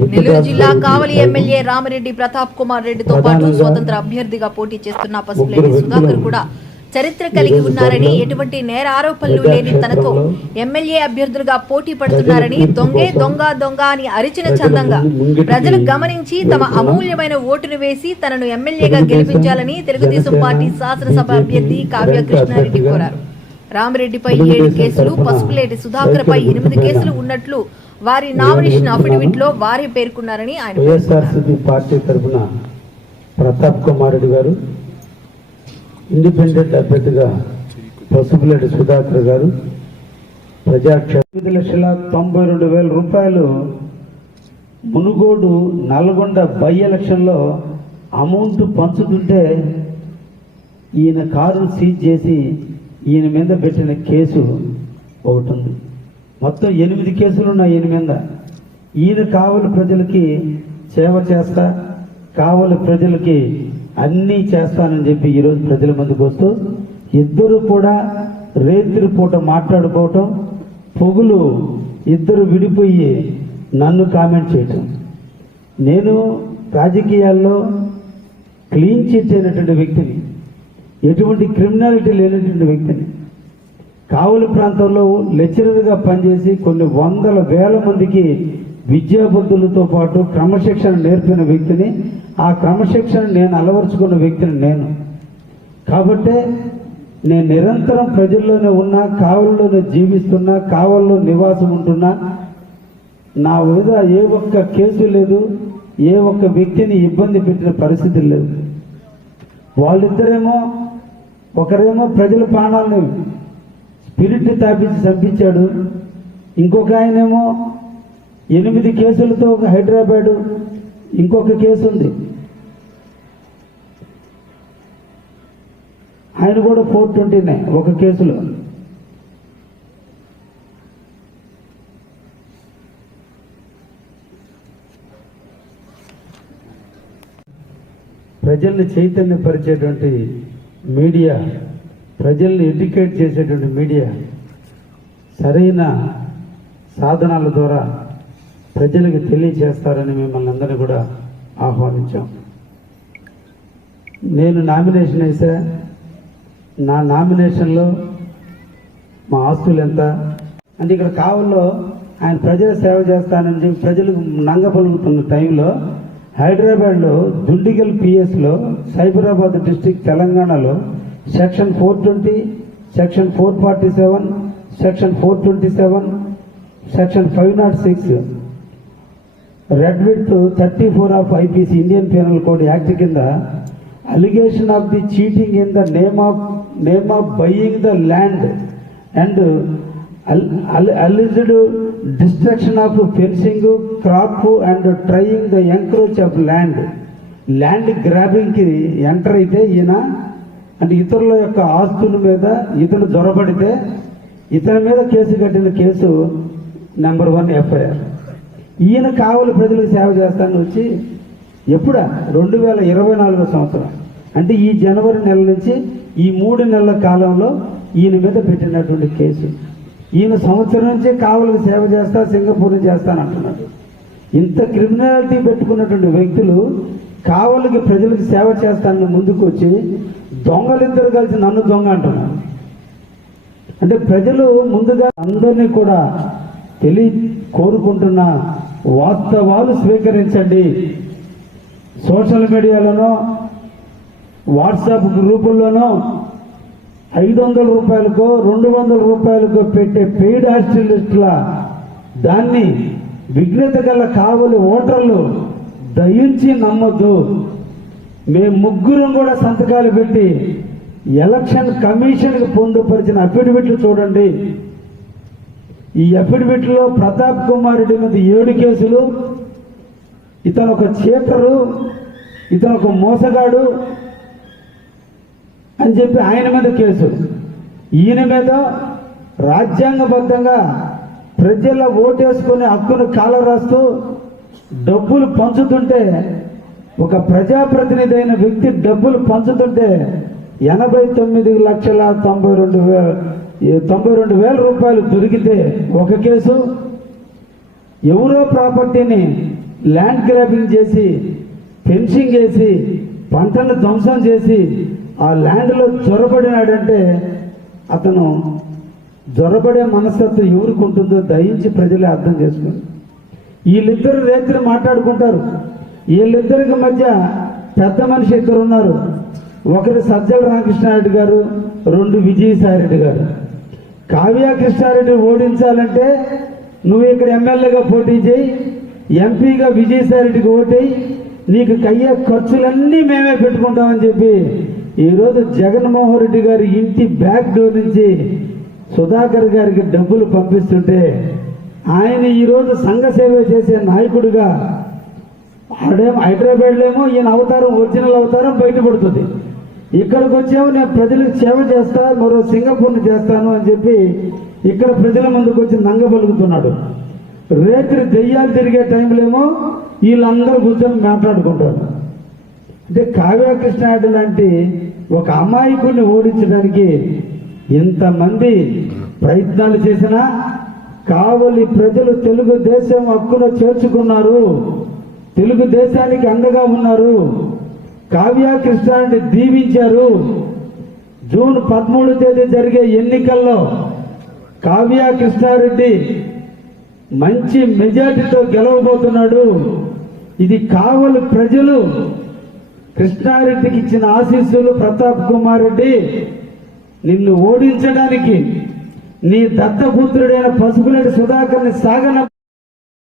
నెల్లూరు జిల్లా కావలి ఎమ్మెల్యే రామిరెడ్డి ప్రతాప్ కుమార్ రెడ్డితో పాటు స్వతంత్ర అభ్యర్థిగా పోటీ చేస్తున్న పసుపులేటి సుధాకర్ కూడా చరిత్ర కలిగి ఉన్నారని ఎటువంటి నేర ఆరోపణలు లేని తనతో ఎమ్మెల్యే అభ్యర్థులుగా పోటీ పడుతున్నారని దొంగే దొంగ దొంగ అని అరిచిన చందంగా ప్రజలు గమనించి తమ అమూల్యమైన ఓటును వేసి తనను ఎమ్మెల్యేగా గెలిపించాలని తెలుగుదేశం పార్టీ శాసనసభ అభ్యర్థి కావ్య కృష్ణారెడ్డి కోరారు. రామిరెడ్డిపై ఏడు కేసులు పసుపులేటి సుధాకర్ పై ఎనిమిది కేసులు ఉన్నట్లు వారి నామినేషన్ అఫిడవిట్లో వారే పేర్కొన్నారని ఆయన వైఎస్ఆర్సీపీ పార్టీ తరఫున ప్రతాప్ కుమార్ రెడ్డి గారు ఇండిపెండెంట్ అభ్యర్థిగా పసుపులేటి సుధాకర్ గారు ప్రజాక్ష ఎనిమిది లక్షల తొంభై రెండు వేల రూపాయలు మునుగోడు నల్గొండ బై ఎలక్షన్లో అమౌంట్ పంచుతుంటే ఈయన కారు సీజ్ చేసి ఈయన మీద పెట్టిన కేసు ఒకటి ఉంది. మొత్తం ఎనిమిది కేసులు ఉన్నాయి ఈయన మీద. ఈయన కావలి ప్రజలకి సేవ చేస్తా కావలి ప్రజలకి అన్నీ చేస్తానని చెప్పి ఈరోజు ప్రజల ముందుకు వస్తూ ఇద్దరు కూడా రేత్రి పూట మాట్లాడుకోవటం పొగులు ఇద్దరు విడిపోయి నన్ను కామెంట్ చేయటం. నేను రాజకీయాల్లో క్లీన్ చిట్ అయినటువంటి వ్యక్తిని ఎటువంటి క్రిమినాలిటీ లేనటువంటి వ్యక్తిని కావలి ప్రాంతంలో లెక్చరర్గా పనిచేసి కొన్ని వందల వేల మందికి విద్యాబుద్ధులతో పాటు క్రమశిక్షణ నేర్పిన వ్యక్తిని ఆ క్రమశిక్షణ నేను అలవరుచుకున్న వ్యక్తిని నేను. కాబట్టే నేను నిరంతరం ప్రజల్లోనే ఉన్నా కావలిలోనే జీవిస్తున్నా కావల్లో నివాసం ఉంటున్నా. నా మీద ఏ ఒక్క కేసు లేదు ఏ ఒక్క వ్యక్తిని ఇబ్బంది పెట్టిన పరిస్థితి లేదు. వాళ్ళిద్దరేమో ఒకరేమో ప్రజల ప్రాణాలను స్పిరిట్ తాపించి చంపించాడు ఇంకొక ఆయనేమో ఎనిమిది కేసులతో ఒక హైదరాబాదు ఇంకొక కేసు ఉంది. ఆయన కూడా ఫోర్ ట్వంటీనే ఒక కేసులో. ప్రజల్ని చైతన్యపరిచేటువంటి మీడియా ప్రజల్ని ఎడ్యుకేట్ చేసేటువంటి మీడియా సరైన సాధనాల ద్వారా ప్రజలకు తెలియజేస్తారని మిమ్మల్ని అందరినీ కూడా ఆహ్వానించాం. నేను నామినేషన్ వేసా. నా నామినేషన్లో మా ఆస్తులు ఎంత? అంటే ఇక్కడ కావుల్లో ఆయన ప్రజల సేవ చేస్తానని చెప్పి ప్రజలకు నంగపలుకుతున్న టైంలో హైదరాబాద్లో దుండిగల్ పిఎస్లో సైబరాబాద్ డిస్టిక్ తెలంగాణలో section four twenty section four forty seven section four twenty seven section five not six read with thirty four of IPC Indian penal code act కింద allegation of the cheating in the name of name of buying the land and alleged destruction of fencing crop and trying the encroach of land land గ్రాబింగ్కి enter అయితే ఈయన అంటే ఇతరుల యొక్క ఆస్తుల మీద ఇతరులు దొరబడితే ఇతని మీద కేసు కట్టిన కేసు నెంబర్ వన్ ఎఫ్ఐఆర్. ఈయన కావలి ప్రజలకు సేవ చేస్తాను వచ్చి ఎప్పుడా? రెండు వేల ఇరవై నాలుగో సంవత్సరం. అంటే ఈ జనవరి నెల నుంచి ఈ మూడు నెలల కాలంలో ఈయన మీద పెట్టినటువంటి కేసు. ఈయన సంవత్సరం నుంచే కావలకు సేవ చేస్తా సింగపూర్ చేస్తాను అంటున్నాడు ఇంత క్రిమినాలిటీ పెట్టుకున్నటువంటి వ్యక్తులు కావలికి ప్రజలకు సేవ చేస్తానని ముందుకు వచ్చి దొంగలిద్దరు కలిసి నన్ను దొంగ అంటున్నారు. అంటే ప్రజలు ముందుగా అందరినీ కూడా తెలియ కోరుకుంటున్న వాస్తవాలు స్వీకరించండి. సోషల్ మీడియాలోనో వాట్సాప్ గ్రూపుల్లోనో ఐదు వందల రూపాయలకో రెండు వందల రూపాయలకో పెట్టే పెయిడ్ హాస్టలిస్టుల దాన్ని విఘ్నత గల కావలి ఓటర్లు దయించి నమ్మొద్దు. మేము ముగ్గురం కూడా సంతకాలు పెట్టి ఎలక్షన్ కమిషన్కి పొందుపరిచిన అఫిడవిట్లు చూడండి. ఈ అఫిడవిట్లో ప్రతాప్ కుమార్ రెడ్డి మీద ఏడు కేసులు ఇతను ఒక చేతరు ఇతను ఒక మోసగాడు అని చెప్పి ఆయన మీద కేసు. ఈయన మీద రాజ్యాంగబద్ధంగా ప్రజల ఓటేసుకునే హక్కును కాల రాస్తూ డబ్బులు పంచుతుంటే ఒక ప్రజాప్రతినిధి అయిన వ్యక్తి డబ్బులు పంచుతుంటే ఎనభై తొమ్మిది లక్షల తొంభై రెండు వేల తొంభై రెండు వేల రూపాయలు దొరికితే ఒక కేసు. ఎవరో ప్రాపర్టీని ల్యాండ్ గ్రాబింగ్ చేసి ఫెన్సింగ్ వేసి పంటను ధ్వంసం చేసి ఆ ల్యాండ్లో చొరబడినాడంటే అతను జొరబడే మనస్తత్వం ఎవరికి ఉంటుందో దయించి ప్రజలే అర్థం చేసుకుని. వీళ్ళిద్దరు రైతులు మాట్లాడుకుంటారు. వీళ్ళిద్దరికి మధ్య పెద్ద మనిషి ఇద్దరు ఉన్నారు ఒకరు సజ్జల రామకృష్ణారెడ్డి గారు రెండు విజయసాయిరెడ్డి గారు. కావ్య కృష్ణారెడ్డి ఓడించాలంటే నువ్వు ఇక్కడ ఎమ్మెల్యేగా పోటీ చేయి ఎంపీగా విజయసాయిరెడ్డికి ఓటేయి నీకు కయ్యే ఖర్చులన్నీ మేమే పెట్టుకుంటామని చెప్పి ఈరోజు జగన్మోహన్ రెడ్డి గారి ఇంటి బ్యాక్ డోర్ నుంచి సుధాకర్ గారికి డబ్బులు పంపిస్తుంటే ఆయన ఈరోజు సంఘ సేవ చేసే నాయకుడిగా ఆడేమో హైదరాబాద్లో ఏమో ఈయన అవతారం ఒరిజినల్ అవతారం బయటపడుతుంది ఇక్కడికి వచ్చేమో నేను ప్రజలకు సేవ చేస్తా మరో సింగపూర్ని చేస్తాను అని చెప్పి ఇక్కడ ప్రజల ముందుకు వచ్చి నంగబలుగుతున్నాడు రేత్రి దెయ్యాలు తిరిగే టైంలోమో వీళ్ళందరూ కూర్చొని మాట్లాడుకుంటారు. అంటే కావ్యకృష్ణాయుడు లాంటి ఒక అమాయకుడిని ఓడించడానికి ఇంతమంది ప్రయత్నాలు చేసినా కావలి ప్రజలు తెలుగుదేశం హక్కును చేర్చుకున్నారు. తెలుగుదేశానికి అండగా ఉన్నారు. కావ్య కృష్ణాన్ని దీవించారు. జూన్ పదమూడు తేదీ జరిగే ఎన్నికల్లో కావ్య కృష్ణారెడ్డి మంచి మెజార్టీతో గెలవబోతున్నాడు. ఇది కావలి ప్రజలు కృష్ణారెడ్డికి ఇచ్చిన ఆశీస్సులు. ప్రతాప్ కుమార్ రెడ్డి నిన్ను ఓడించడానికి నీ దత్తపుత్రుడైన పసుపులేటి సుధాకర్ని సాగన